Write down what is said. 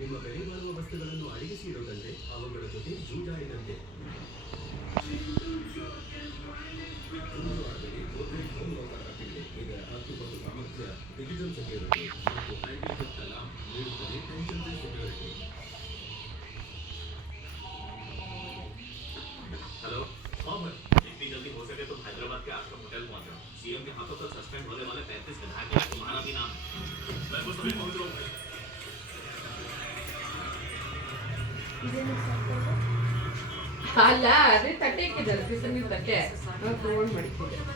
ನಿಮ್ಮ ಬೆಲೆ ಬಾಳುವ ವಸ್ತುಗಳನ್ನು ಅಡಗಿಸಿ ಇಡೋದಂತೆ ಅವುಗಳ ಜೊತೆ ಜೂಜಾಡಿದಂತೆ. ಜೂಜು ಆಡಬೇಡಿ. ಗೋದ್ರೇಜ್ ಹೋಮ್ ಲಾಕರ್ ಅಪ್ಪಿದೆ. ಇದರ 10 ಸಾಮರ್ಥ್ಯ ಡಿಜಿಟಲ್ ಸೆಕ್ಯೂರಿಟಿ ಮತ್ತು ಆಂಟಿ ಥೆಫ್ಟ್ ಅಲಾರ್ಮ್ ನೀಡುತ್ತದೆ. Tension free security. हेलो। हाँ भाई, जितनी जल्दी हो सके तुम हैदराबाद के आश्रम होटल पहुंच जाओ। सीएम के हाथों तक सस्पेंड होने वाले 35 विधायक हैं, तुम्हारा भी नाम है। मैं बस अभी पहुंच रहा हूँ भाई। ಅಲ್ಲ ಅದೇ ತಟ್ಟೆ ಹಾಕಿದ್ದಾರೆ ಬಿಸಿನೀರು ತಟ್ಟೆ ತಗೊಂಡು ಮಡಿಕೊಂಡಿದ್ದೆ.